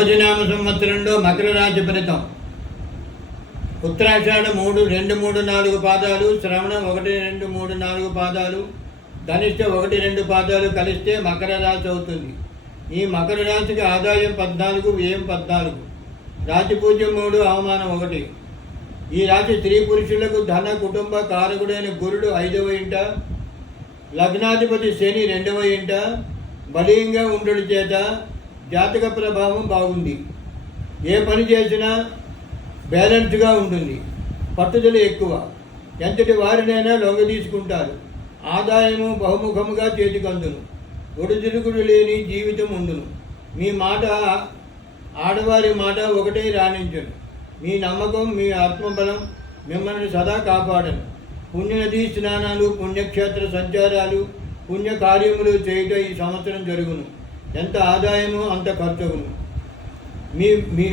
రోజునామ సంవత్సరంలో మకర రాశి ఫలితం. ఉత్తరాషాఢ 3, 2, 3, 4 పాదాలు, శ్రవణం 1, 2, 3, 4 పాదాలు, ధనిష్ట 1, 2 పాదాలు కలిస్తే మకర రాశి అవుతుంది. ఈ మకర రాశికి ఆదాయం 14, వ్యయం 14, రాశి పూజ్యం 3, అవమానం 1. ఈ రాశి స్త్రీ పురుషులకు ధన కుటుంబ కారకుడైన గురుడు 5వ ఇంట, లగ్నాధిపతి శని 2వ ఇంట బలీయంగా ఉండడం చేత జాతక ప్రభావం బాగుంది. ఏ పని చేసినా బ్యాలెన్స్గా ఉంటుంది. పట్టుదల ఎక్కువ. ఎంతటి వారినైనా లొంగ తీసుకుంటారు. ఆదాయము బహుముఖముగా చేతికందును. ఒడిదుడుకుడు లేని జీవితం ఉండును. మీ మాట ఆడవారి మాట ఒకటే రాణించును. మీ నమ్మకం, మీ ఆత్మబలం మిమ్మల్ని సదా కాపాడను. పుణ్యనదీ స్నానాలు, పుణ్యక్షేత్ర సంచారాలు, పుణ్యకార్యములు చేయుట ఈ సంవత్సరం జరుగును. ఎంత ఆదాయమో అంత ఖర్చును. మీ మీ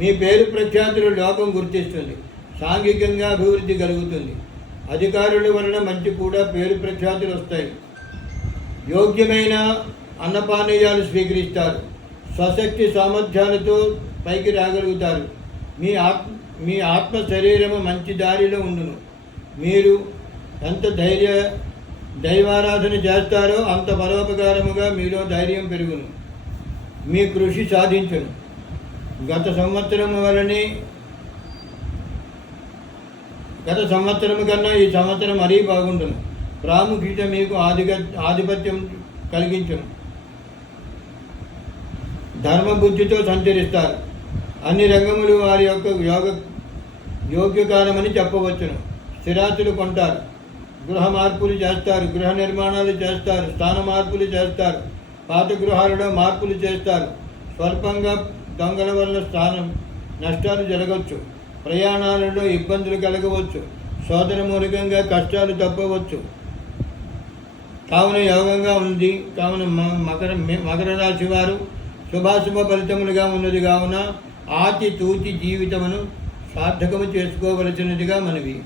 మీ పేరు ప్రఖ్యాతులు లోకం గుర్తిస్తుంది. సాంఘికంగా అభివృద్ధి కలుగుతుంది. అధికారుల వలన మంచి కూడా పేరు ప్రఖ్యాతులు వస్తాయి. యోగ్యమైన అన్నపానీయాలు స్వీకరిస్తారు. స్వశక్తి సామర్థ్యాలతో పైకి రాగలుగుతారు. మీ ఆత్మ శరీరము మంచి దారిలో ఉండును. మీరు ఎంత దైవారాధన చేస్తారో అంత పరోపకారముగా మీలో ధైర్యం పెరుగును. మీ కృషి సాధించును. గత సంవత్సరము కన్నా ఈ సంవత్సరం మరీ బాగుండును. ప్రాముఖ్యత మీకు ఆధిపత్యం కలిగించును. ధర్మబుద్ధితో సంచరిస్తారు. అన్ని రంగములు వారి యొక్క యోగ్యకాలమని చెప్పవచ్చును. స్థిరాస్తులు కొంటారు. గృహ మార్పులు చేస్తారు. గృహ నిర్మాణాలు చేస్తారు. స్థాన మార్పులు చేస్తారు. పాత గృహాలలో మార్పులు చేస్తారు. స్వల్పంగా దొంగల వల్ల స్థానం నష్టాలు జరగవచ్చు. ప్రయాణాలలో ఇబ్బందులు కలగవచ్చు. సోదర మూలకంగా కష్టాలు తప్పవచ్చు. కావున యోగంగా ఉంది. కావున మకర రాశి వారు శుభాశుభ ఫలితములుగా ఉన్నది. కావున ఆచి తూచి జీవితమును సార్థకము చేసుకోవలసినదిగా మనవి.